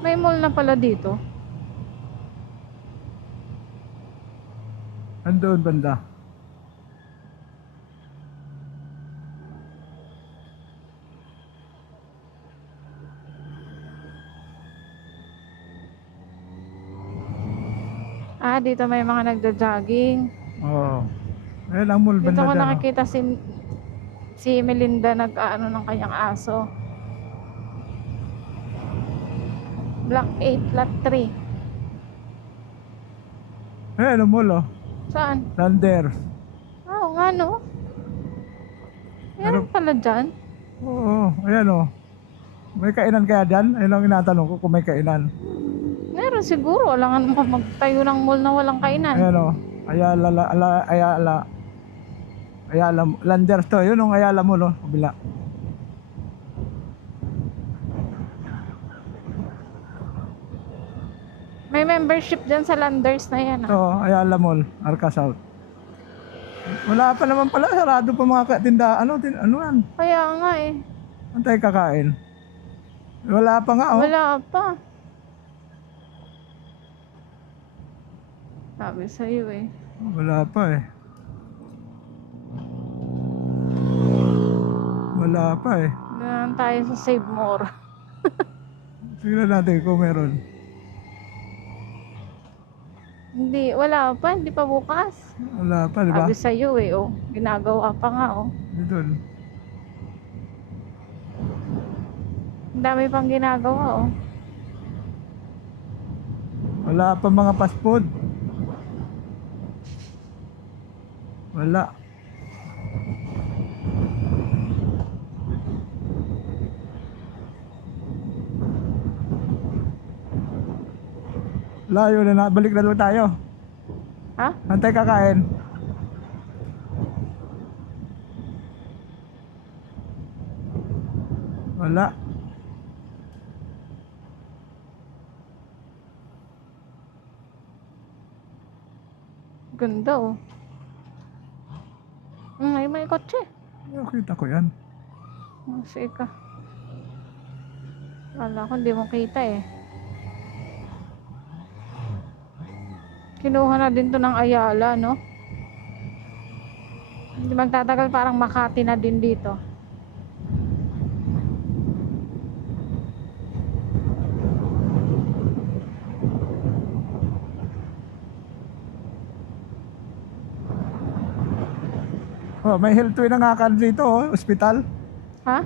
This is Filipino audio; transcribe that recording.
May mall na pala dito. Andoon banda. Ah, dito may mga nagja-jogging. Oo. Ayun ang mall Dito banda ko dyan, oh. nakikita si Melinda nag-aano ng kanyang aso. Block 8, lot 3. Ayun ang mall, oh. Saan? Landers. Oo nga no. Meron Pero, pala dyan. oo, ayan, oh. May kainan kaya dyan? Ayun ang inatanong ko kung may kainan. Meron siguro. Alangan mo magtayo ng mall na walang kainan. Ayan, oh. Ayala, Landers to. Yun ang Ayala Mall, oh. Kabila. May membership dyan sa Landers na yan Ito, ah. Ayala Mall, Arca South. Wala pa naman pala, sarado pa mga tinda, ano yan? Kaya nga eh. Antay kakain. Wala pa nga, oh. Wala pa. Sabi sa'yo eh. Wala pa eh. Wala pa eh. Doon tayo sa Save More. Tingnan natin kung meron. Hindi, wala pa. Hindi pa bukas. Wala pa, di ba? Sabi sa'yo eh oh. Ginagawa pa nga oh. Dito. Ang dami pang ginagawa oh. Wala pa mga fast food. Wala. Layo na, balik na doon tayo. Ha? Antay kakain. Wala. Ganda oh. May kotse. Nakita ko yan. Sige ka. Wala ko, hindi mo kita eh. Kinuha na din to ng Ayala, no? Hindi magtatagal, parang Makati na din dito. Oh, may health na nga kan dito, oh, ospital. Ha?